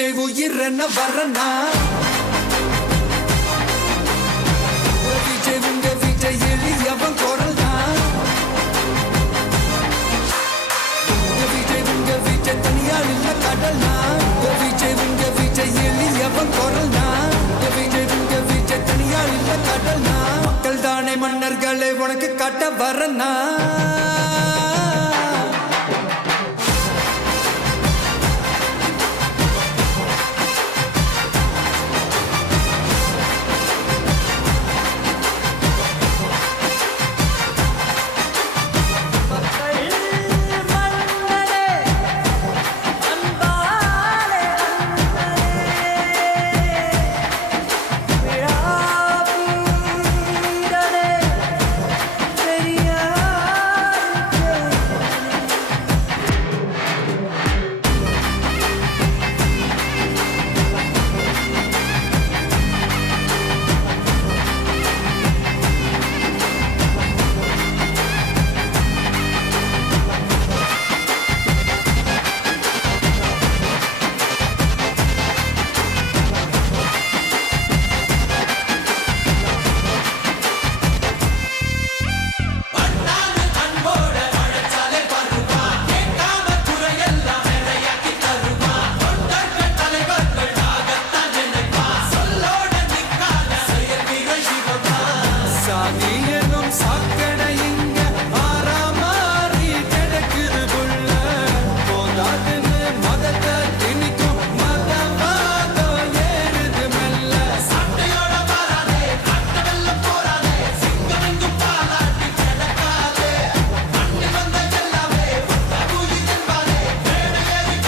விஜய் உயிரென்ன வரனா விஜய் உங்க விஜய் எளியவன் குரல் தான் விஜய் உங்க விஜய் தனியால் இல்ல கடல் தான் விஜய் உங்க விஜய் எளியவன் குரல் தான் விஜய் உங்க விஜய் தனியால் இல்ல கடல் தான் மக்கள் தானே மன்னர்களை உனக்கு காட்ட வரனா